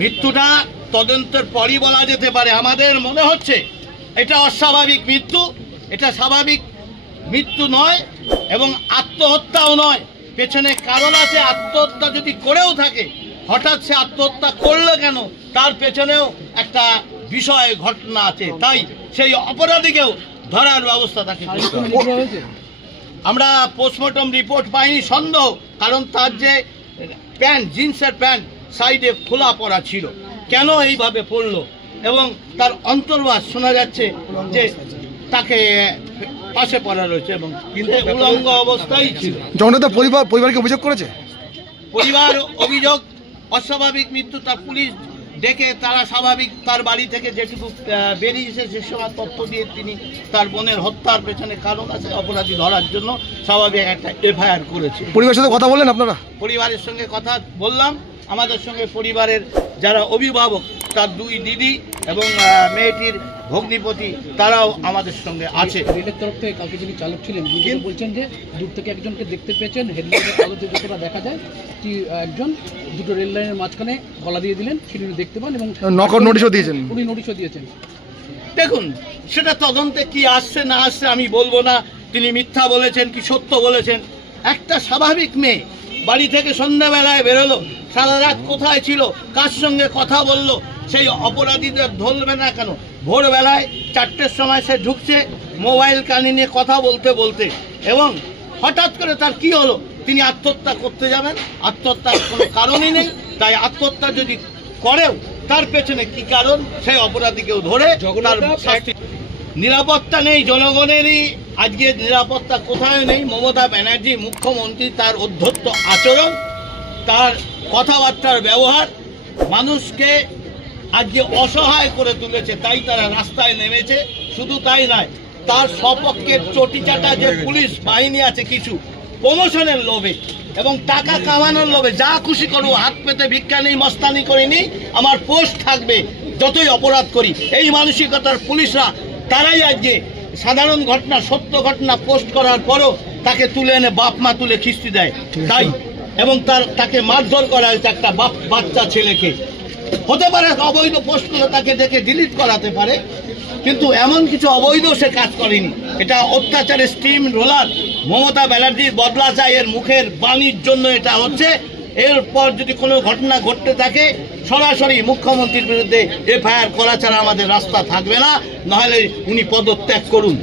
মৃত্যুটা তদন্তের পরই বলা যেতে পারে। আমাদের মনে হচ্ছে এটা অস্বাভাবিক মৃত্যু, এটা স্বাভাবিক মৃত্যু নয় এবং আত্মহত্যাও নয়। পেছনে কারণ আছে। আত্মহত্যা যদি করেও থাকে, হঠাৎ সে আত্মহত্যা করলো কেন, তার পেছনেও একটা বিষয় ঘটনা আছে। তাই সেই অপরাধীকেও ধরার ব্যবস্থা থাকে। আমরা পোস্টমর্টম রিপোর্ট পাইনি, সন্দেহ, কারণ তার যে প্যান্ট, জিন্সের প্যান্ট সাইডে খোলা পড়া ছিল, কেন এইভাবে পড়লো, এবং তার অন্তর্বাস শোনা যাচ্ছে যে তাকে পাশে পড়া রয়েছে এবং উলঙ্গ অবস্থায় ছিল। পরিবারকে অভিযোগ করেছে, পরিবার অভিযোগ অস্বাভাবিক মৃত্যু। তার পুলিশ ডেকে তারা স্বাভাবিক তার বাড়ি থেকে যেটুকু বেরিয়েছে সে সময় তথ্য দিয়ে তিনি তার বোনের হত্যার পেছনে কারণ আছে, অপরাধী ধরার জন্য স্বাভাবিক একটা এফআইআর করেছে। পরিবারের সাথে কথা বললেন আপনারা? পরিবারের সঙ্গে কথা বললাম। আমাদের সঙ্গে পরিবারের যারা অভিভাবক, তার দুই দিদি এবং মেয়েটির ভগ্নিপতি, তারাও আমাদের সঙ্গে আছে। রেলের তরফ থেকে কালকে যিনি চালক ছিলেন তিনি বলছেন যে দূর থেকে একজনকে দেখতে পেয়েছেন, হেডলাইটের কাগজে যতটা দেখা যায় কি একজন দুটো রেল লাইনের মাঝখানে গলা দিয়ে দিলেন, সেটি দেখতে পান এবং নকল নোটিশও দিয়েছেন। উনি নোটিশও দিয়েছেন। দেখুন, সেটা তদন্তে কি আসছে না আসছে আমি বলবো না, তিনি মিথ্যা বলেছেন কি সত্য বলেছেন। একটা স্বাভাবিক মেয়ে বাড়ি থেকে সন্ধ্যাবেলায় বেরোলো, সারা রাত কোথায় ছিল, কার সঙ্গে কথা বলল, সেই অপরাধীদের ধরবে না কেন? ভোরবেলায় 4টের সময় সে ঢুকছে মোবাইল কানে নিয়ে কথা বলতে বলতে, এবং হঠাৎ করে তার কি হলো, তিনি আত্মহত্যা করতে যাবেন? আত্মহত্যার কোনো কারণই নেই। তাই আত্মহত্যা যদি করেও তার পেছনে কি কারণ, সেই অপরাধীকেও ধরে তার শাস্তি। নিরাপত্তা নেই জনগণেরই, আজকে নিরাপত্তা কোথায় নেই। মমতা ব্যানার্জি মুখ্যমন্ত্রী, তার অধ্যত্ত আচরণ, তার কথাবার্তার ব্যবহার মানুষকে আজকে অসহায় করে তুলেছে, তাই তারা রাস্তায় নেমেছে। শুধু তাই নয়, তার সপক্ষের চটিচাটা যে পুলিশ বাহিনী আছে, কিছু প্রমোশনের লোভে এবং টাকা কামানোর লোভে যা খুশি করবো, হাত পেতে ভিক্ষা নেই, মস্তানি করিনি, আমার পোস্ট থাকবে যতই অপরাধ করি, এই মানসিকতার পুলিশরা, তারাই আজকে সাধারণ ঘটনা, সত্য ঘটনা পোস্ট করার পরও তাকে তুলে এনে বাপ মা তুলে খিস্তি দেয়। তাই এবং তাকে মারধর করা হয়েছে একটা বাচ্চা ছেলেকে। হতে পারে অবৈধ পোস্ট করে তাকে দেখে ডিলিট করাতে পারে, কিন্তু এমন কিছু অবৈধ সে কাজ করেনি। এটা অত্যাচারের স্টিম রোলার। মমতা ব্যানার্জির বদলা চাই, এর মুখের বাণীর জন্য এটা হচ্ছে। এরপর যদি কোনো ঘটনা ঘটতে থাকে, সরাসরি মুখ্যমন্ত্রীর বিরুদ্ধে এফআইআর করা ছাড়া আমাদের রাস্তা থাকবে না, নাহলে উনি পদত্যাগ করুন।